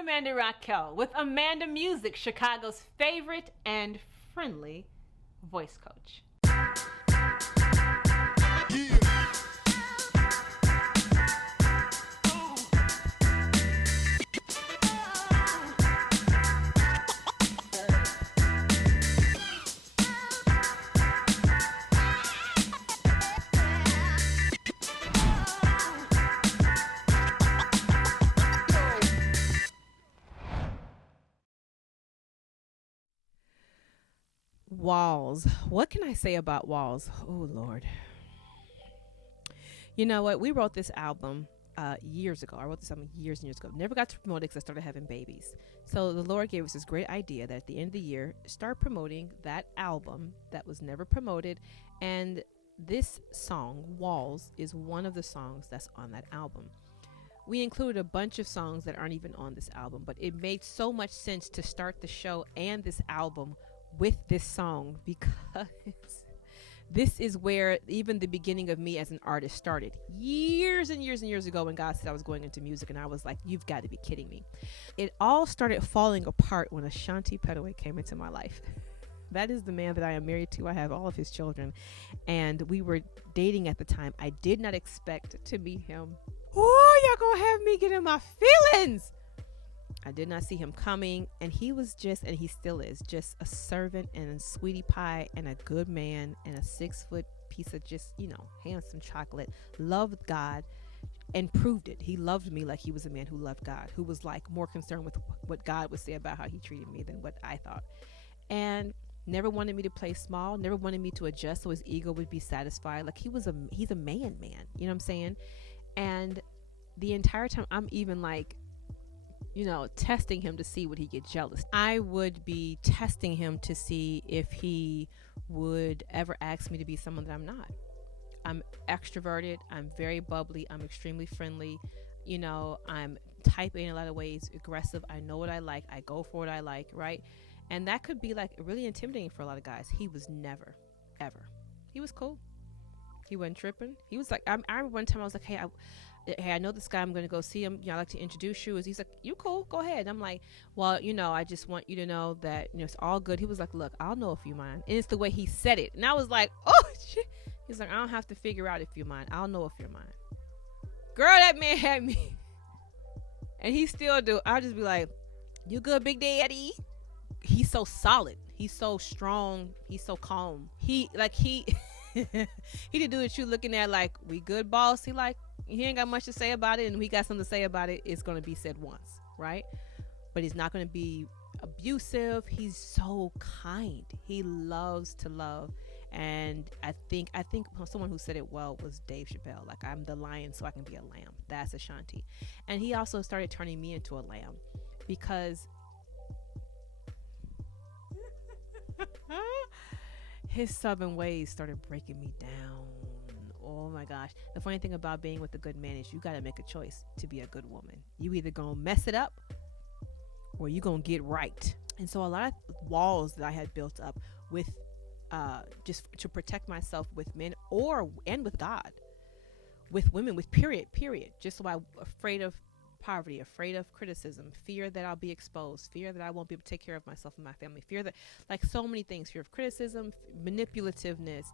Amanda Raquel with Amanda Music, Chicago's favorite and friendly voice coach. Walls. What can I say about walls? Oh, Lord. You know what? We wrote this album years ago. I wrote this album years and years ago. Never got to promote it because I started having babies. So the Lord gave us this great idea that at the end of the year, start promoting that album that was never promoted. And this song, Walls, is one of the songs that's on that album. We included a bunch of songs that aren't even on this album, but it made so much sense to start the show and this album with this song, because this is where even the beginning of me as an artist started years and years and years ago, when God said I was going into music, and I was like, you've got to be kidding me. It all started falling apart when Ashanti Petaway came into my life. That is the man that I am married to. I have all of his children, and we were dating at the time. I did not expect to meet him. Oh, y'all gonna have me get in my feelings. I did not see him coming, and he was just, and he still is, just a servant and a sweetie pie and a good man and a 6-foot piece of just, handsome chocolate. Loved God and proved it. He loved me like he was a man who loved God, who was like more concerned with what God would say about how he treated me than what I thought. And never wanted me to play small, never wanted me to adjust so his ego would be satisfied. Like he's a man, you know what I'm saying? And the entire time I'm even like, testing him to see would he get jealous. I would be testing him to see if he would ever ask me to be someone that I'm not. I'm extroverted. I'm very bubbly. I'm extremely friendly. I'm type A in a lot of ways, aggressive. I know what I like. I go for what I like, right? And that could be like really intimidating for a lot of guys. He was never, ever. He was cool. He wasn't tripping. He was like, I remember one time I was like, hey, I know this guy, I'm going to go see him. I'd like to introduce you. He's like, you cool? Go ahead. I'm like, well, I just want you to know that, it's all good. He was like, look, I'll know if you mind. And it's the way he said it. And I was like, oh, shit. He's like, I don't have to figure out if you mind. I'll know if you're mine. Girl, that man had me. And he still do. I'll just be like, you good, Big Daddy? He's so solid. He's so strong. He's so calm. He didn't do what you looking at like, we good, boss. He ain't got much to say about it, and we got something to say about it. It's going to be said once, right? But he's not going to be abusive. He's so kind. He loves to love. And I think someone who said it well was Dave Chappelle. Like, I'm the lion so I can be a lamb. That's Ashanti. And he also started turning me into a lamb because his southern ways started breaking me down. Oh my gosh. The funny thing about being with a good man is you got to make a choice to be a good woman. You either gonna mess it up or you gonna get right. And so a lot of walls that I had built up with just to protect myself with men and with God, with women, with period, just so I'm afraid of poverty, afraid of criticism, fear that I'll be exposed, fear that I won't be able to take care of myself and my family, fear that, like, so many things, fear of criticism, manipulativeness,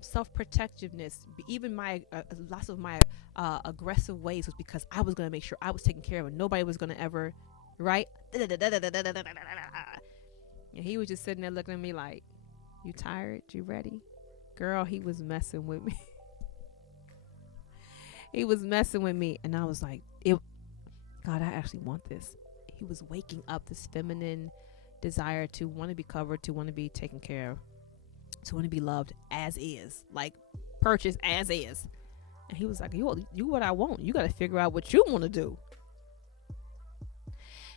self-protectiveness, even my lots of my aggressive ways was because I was going to make sure I was taken care of and nobody was going to ever, right? And he was just sitting there looking at me like, you tired? You ready? Girl, he was messing with me. He was messing with me. And I was like, God, I actually want this. He was waking up this feminine desire to want to be covered, to want to be taken care of, to want to be loved as is, like purchased as is. And he was like, you what I want. You got to figure out what you want to do.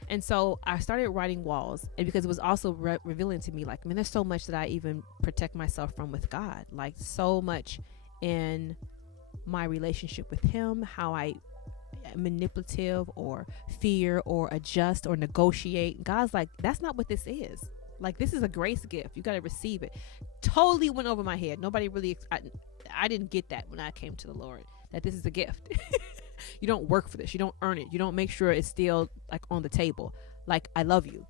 And so I started writing walls, and because it was also revealing to me, like, man, there's so much that I even protect myself from with God, like so much in my relationship with him, how I manipulative or fear or adjust or negotiate. God's like, that's not what this is. Like, this is a grace gift. You got to receive it. Totally went over my head. Nobody really, I didn't get that when I came to the Lord, that this is a gift. You don't work for this. You don't earn it. You don't make sure it's still like on the table. Like, I love you.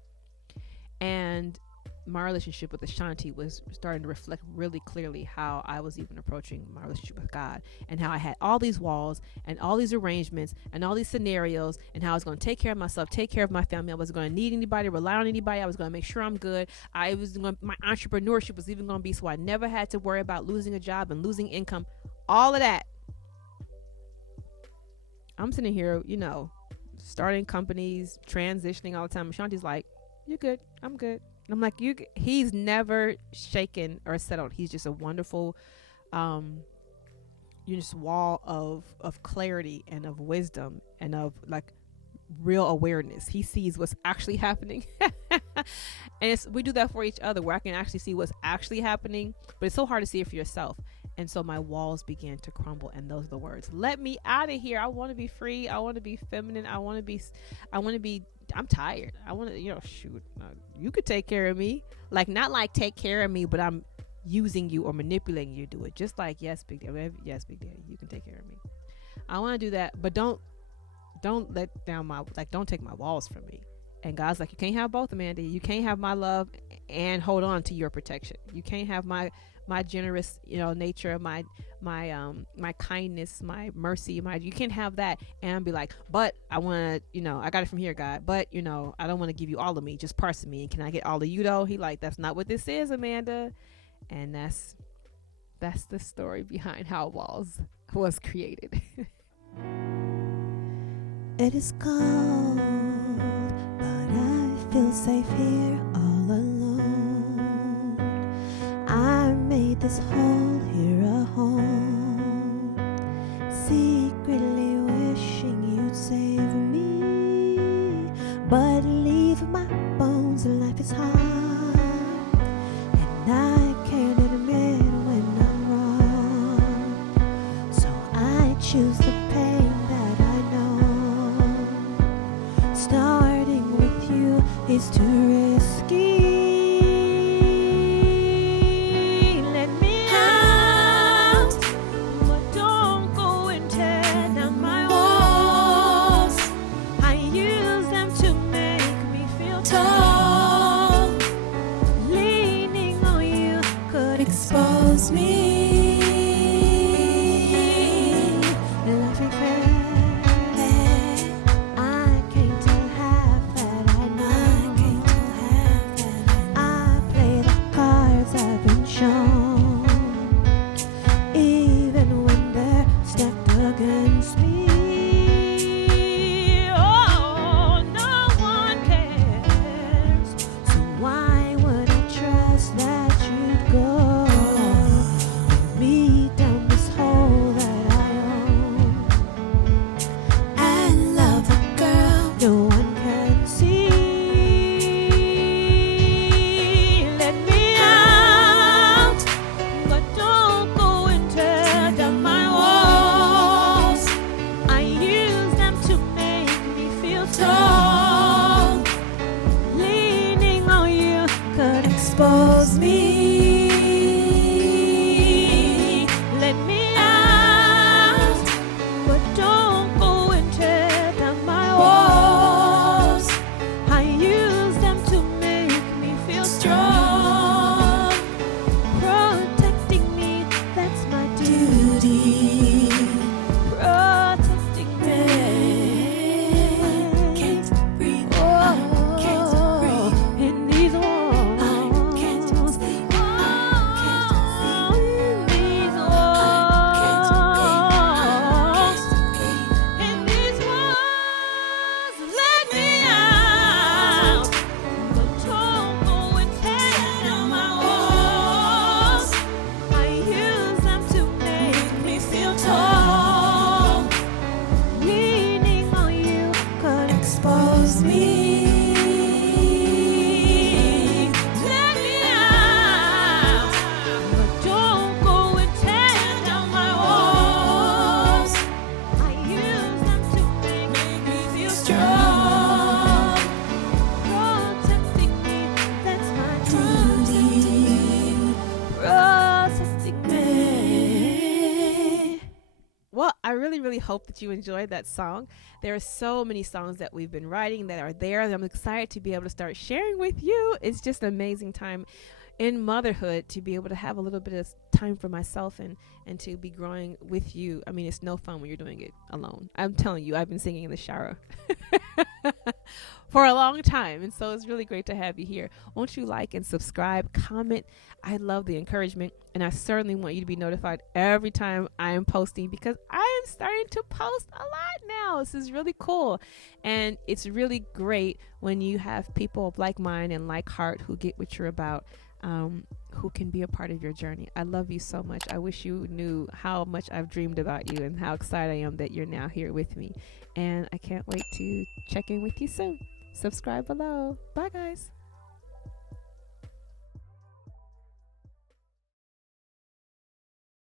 And my relationship with Ashanti was starting to reflect really clearly how I was even approaching my relationship with God, and how I had all these walls and all these arrangements and all these scenarios, and how I was going to take care of myself, take care of my family. I wasn't going to need anybody, rely on anybody. I was going to make sure I'm good. My entrepreneurship was even going to be so I never had to worry about losing a job and losing income. All of that. I'm sitting here, starting companies, transitioning all the time. Ashanti's like, "You're good. I'm good." I'm like, he's never shaken or settled. He's just a wonderful, just wall of clarity and of wisdom and of like real awareness. He sees what's actually happening. And we do that for each other, where I can actually see what's actually happening, but it's so hard to see it for yourself. And so my walls began to crumble, and those are the words. Let me out of here. I want to be free. I want to be feminine. I want to be, I'm tired. I want to, you could take care of me. Like, not like take care of me, but I'm using you or manipulating you to do it. Just like, yes, Big Daddy. Yes, Big Daddy, you can take care of me. I want to do that, but don't let down don't take my walls from me. And God's like, you can't have both, Amanda. You can't have my love and hold on to your protection. You can't have my generous, nature, my kindness, my mercy, you can't have that and be like, but I want to, I got it from here, God, but I don't want to give you all of me, just parts of me. And can I get all of you though? He like, that's not what this is, Amanda. And that's the story behind how Walls was created. It is cold, but I feel safe here all alone. I made this hole here a home, secretly wishing you'd save me, but leave my bones, life is hard, and I can't admit when I'm wrong, so I choose the pain that I know. Starting with you is too risky. Expose me. Laughing fair. I can't tell half that I know. I play the cards I've been shown, even when they're stacked against me. Oh, no one cares. So why would I trust that you'd go? Expose me. Let me out, but don't go and tear down my walls. I use them to make me feel strong. Protecting me, that's my duty. Protecting me. I can't breathe. I can't breathe in these walls. Well, I really, really hope that you enjoyed that song. There are so many songs that we've been writing that are there that I'm excited to be able to start sharing with you. It's just an amazing time in motherhood to be able to have a little bit of time for myself and to be growing with you. I mean, it's no fun when you're doing it alone. I'm telling you, I've been singing in the shower for a long time, and so it's really great to have you here. Won't you like and subscribe, comment? I love the encouragement, and I certainly want you to be notified every time I am posting, because I am starting to post a lot now. This is really cool, and it's really great when you have people of like mind and like heart who get what you're about, who can be a part of your journey. I love you so much. I wish you knew how much I've dreamed about you and how excited I am that you're now here with me. And I can't wait to check in with you soon. Subscribe below. Bye, guys.